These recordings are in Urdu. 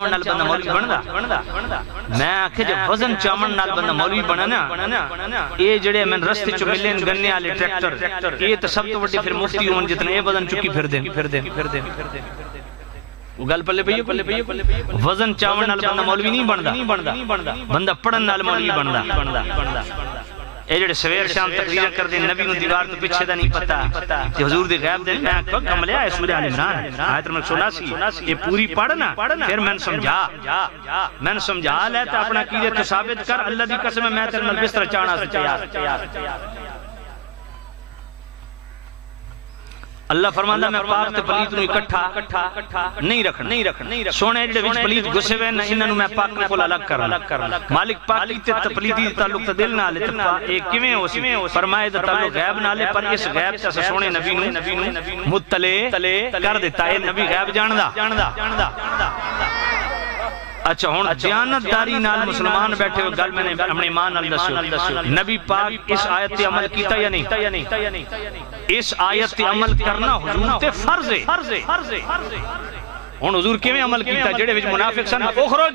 نال بندہ مولوی بندا میں آکھے جب وزن چاون نال بندہ مولوی بنا نا اے جڑے میں رستے چ ملن گنے والے ٹریکٹر اے تے سب تو وڈی پھر مفتی ہون جتنے اے وزن چکی پھر دیں گل پلے پئی وزن چاون نال بندہ مولوی نہیں بندا بندہ پڑھن نال مولوی بندا اے جڑے سویر شام تقریر کردے نبی نو دیوار تو پیچھے دا نہیں پتہ تے حضور دے غیب دے میں کملیا ہے سورہ ال عمران آیت نمبر 86 یہ پوری پڑھنا پھر میں سمجھا لے تے اپنا عقیدے تو ثابت کر اللہ دی قسم میں تیرے نال بستر چاہنا سے تیار اللہ فرماندا میں پاک تے پلیت نو اکٹھا نہیں رکھنا سونے جڑے وچ پلیت گھسے ہوئے نا انہاں نو میں پاک کول الگ کرنا مالک پاکی تے پلیتی دا تعلق تے دل نال تے اے کیویں ہو سی فرمائے دا تعلق غیب نال پر اس غیب تے سونے نبی نو مطلع کر دیتا ہے نبی غیب جاندا اچھا ہون دیانتداری نال مسلمان بیٹھے ہوئے گل میں نے اپنے ایمان نال دسو نبی پاک اس آیت تے عمل کیتا یا نہیں اس آیت تے عمل کرنا حضور تے فرض ہے ہن حضور کیویں عمل کیتا جڑے وچ منافق سن اخرج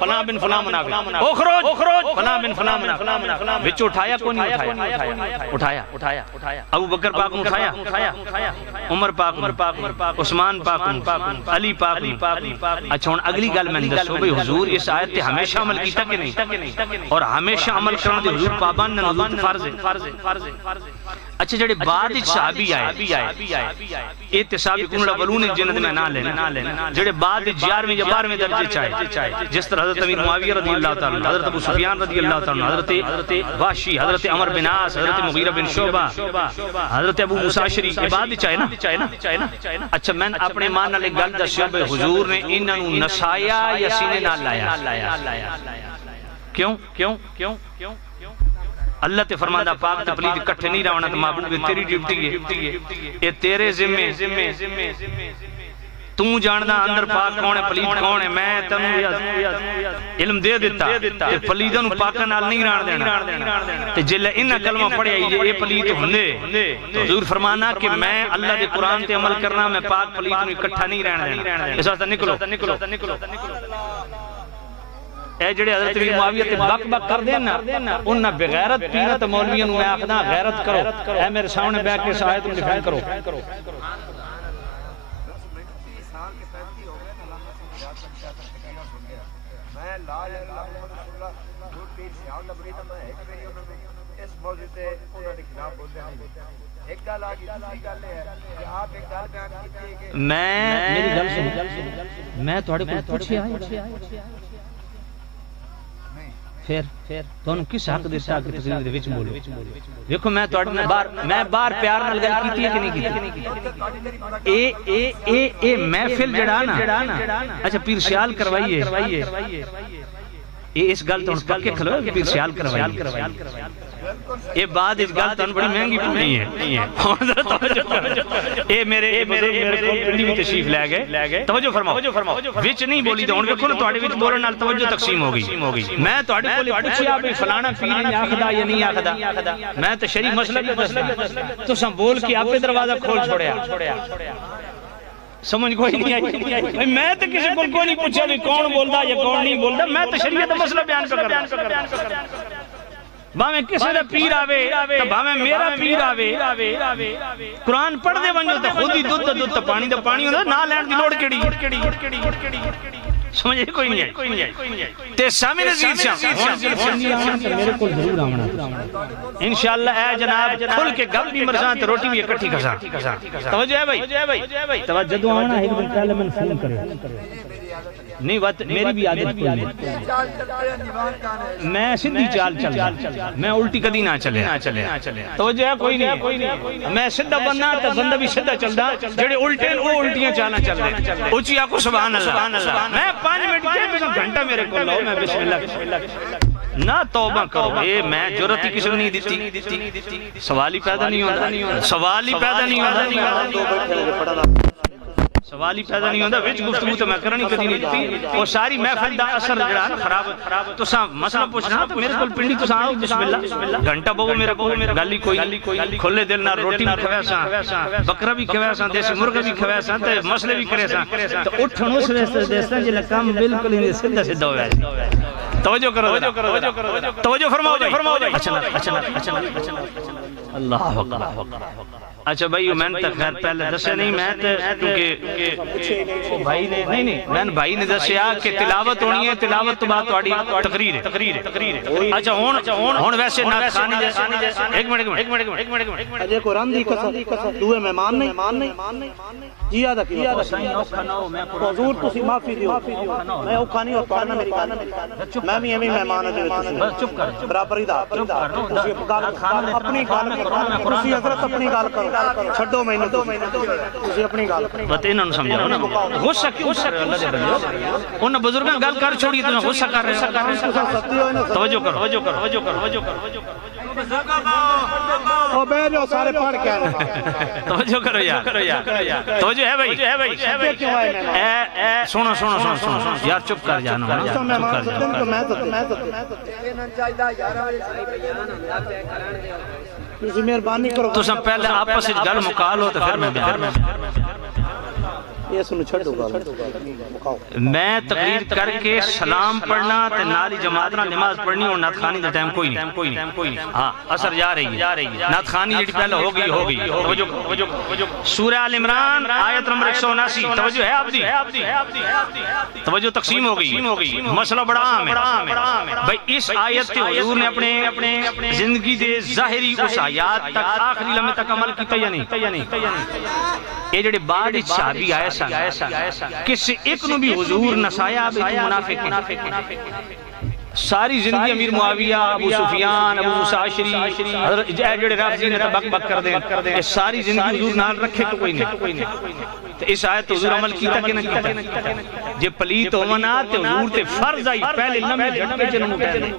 فلاں بن فلاں منافق اخرج فلاں بن فلاں منافق وچ اٹھایا کو نہیں اٹھایا ابو بکر پاک نو اٹھایا عمر پاک عثمان پاک علی پاک اچھا ہن اگلی گل میں دسو بھئی حضور اس آیت تے ہمیشہ عمل کیتا کہ نہیں اور ہمیشہ عمل کرنا تے حضور پابند نے حضور فرض ہے اچھا جڑے بعد صحابی آئے سابقون الاولون جنت میں نہ لینا جڑے بعد 11ویں یا 12ویں درجے چاہے جس طرح حضرت امیر معاویہ رضی اللہ تعالیٰ حضرت ابو سفیان رضی اللہ تعالیٰ حضرت وحشی حضرت عمر بن عاص حضرت مغیرہ بن شعبہ حضرت ابو موسیٰ شریف کے بعد چاہے نا اچھا میں اپنے مان نال گل دسیا بے حضور نے انہاں نو نسایا یا سینے نال لایا کیوں اللہ تے فرماندا پاک تے پلید اکٹھے نہیں رہنا تے محبوب تیری ڈیوٹی ہے اے تیرے ذمے تو جاندا اندر پاک کون ہے پلید کون ہے میں تینوں علم دے دیتا تے پلیداں نو پاکاں نال نہیں رہن دینا تے جے انہاں کلمہ پڑھیا جے اے پلید ہوندے تو حضور فرمانا کہ میں اللہ دے قرآن تے عمل کرنا میں پاک پلید نو اکٹھا نہیں رہن دینا اس واسطے نکلو اے جڑے حضرت امیر معاویہ تے بک کر دین نا انہاں بغیرت پینا تے مولویوں نو میں آکھدا غیرت کرو اے میرے سامنے بیٹھ کے شاہد نو ڈیفینڈ کرو میں تھوڑے کو پوچھیا پھر تانوں کس حق دیتا کہ تقریر دے وچ بولو دیکھو میں تواڈے میں بار پیار نال گل کیتی ہے کہ نہیں کیتی اے محفل جڑا نا اچھا پیر سیال کروائیے اے اس گل تو پکے کھلو پیر سیال کروائیے یہ بعد اس گل تن بڑی مہنگی نہیں ہے اے میرے پنڈی بھی تشریف لے گئے توجہ فرماؤ وچ نہیں بولی تے ہن ویکھو نا تواڈے وچ بولن نال توجہ تقسیم ہو گئی میں تواڈے کول پوچھیا بھی فلانا پیر نے آکھدا یا نہیں آکھدا میں تے شریف مسئلہ پہ دسنا تساں بول کے آپے دروازہ کھول چھوڑیا سمجھ کوئی نہیں آئی میں تے کسی کو کوئی نہیں پوچھا بھی کون بولدا یا کون نہیں بولدا میں تے شریعت دا مسئلہ بیان کر رہا باویں کسی دا پیر آوے تو باویں میرا پیر آوے قرآن پڑھ دے ونجو تے خود ہی دودھ پانی دا پانی ہوندا نہ لین دی لوڑ کیڑی سمجھے کوئی نہیں ہے تے سامنے نزید شاہ میرے کول ضرور آونا انشاءاللہ اے جناب کھل کے گل بھی مرزاں تے روٹی بھی اکٹھی کھسا توجہ ہے بھائی توجہ دو آونا ایک دن پہلے من فون کرے نہیں بات میری بھی عادت کوئی نہیں میں سدھی چال چل میں الٹی کدی نہ چلے توجہ ہے کوئی نہیں میں سدھا بننا تے بندہ بھی سدھا چلدا جڑے الٹے وہ الٹیاں چالاں چلدے اونچی آکھو سبحان اللہ میں 5 منٹ کے گھنٹہ میرے کول لاؤ میں بسم اللہ نہ توبہ کرو اے میں جرأت ہی کسی نہیں دیتی سوال ہی پیدا نہیں ہوتا سوال ہی پیدا نہیں ہوتا وچ گفتگو تو میں کرنی کدی نہیں تھی وہ ساری محفل دا اثر جڑا خراب تساں مسئلہ پوچھنا تو میرے کول پنڈی تساں آؤ بسم اللہ گھنٹہ بہو میرے کو گل ہی کوئی کھلے دل نال روٹی بھی کھویساں بکرا بھی کھویساں دیسی مرغا بھی کھویساں تے مسئلے بھی کریساں تے اٹھن اس واسطے دیساں جے کام بالکل ہی سیدھا سیدھا ہویا توجہ کرو توجہ فرماؤ اچھا اللہ اکبر اچھا بھائی میں نے خیر پہلے دسے نہیں میں کیونکہ بھائی نے نہیں بھائی نے دسیا کہ تلاوت ہونی ہے تلاوت تو بعد تہاڈی تقریر ہے اچھا ہن ویسے نعت خوانی ایک منٹ اجے قرآن دی قسم دوے مہمان نہیں جی آدھا کیا حضور تسی معافی دیو میں اوکھا نہیں اور پڑھنا میری گل میں بھی ایویں مہمان ہوں چپ کر برابر ہی دا اپنی گل کرو تسی حضرت اپنی گل کرو چھڈو مینوں تسی اپنی گل کرو بت انہاں نوں سمجھاؤ نا غصہ کیوں اللہ دے بندے انہاں بزرگاں گل کر چھوڑی تے غصہ کر رہے توجہ کرو او بے جو سارے پڑھ کے آئے توجہ کرو یار توجہ ہے بھائی سنو یار چپ کر جانا مہربانی کرو تو سب پہلے آپس گل مکا لو تو پھر میں بیان میں تقریر کر کے سلام پڑھنا تے نالی جماعت نہ نماز پڑھنی اور نعت خوانی دا ٹائم کوئی نہیں ہاں اثر جا رہی ہے نعت خوانی جڑی پہلے ہو گئی توجہ سورہ آل عمران آیت نمبر 179 توجہ ہے آپ دی توجہ تقسیم ہو گئی مسئلہ بڑا عام ہے بھئی اس آیت کے حضور نے اپنے زندگی دے ظاہری اس آیات تک آخری لمحے تک عمل کیتا یا نہیں یہ جڑے بعد صحابی آئے کسی ایک نو بھی حضور نسایا بھی تو منافق ہے ساری زندگی امیر معاویہ ابو سفیان ابو موسیٰ عشری جڑے رافضی نے بک بک کر دیں ساری زندگی حضور نال رکھے تو کوئی نہیں تو اس آیت حضور عمل کیتا کہ نہ کیتا جے پلیت ہونا تے حضور تے فرض آئی پہلے لمحے جھٹکے جنوں پہلے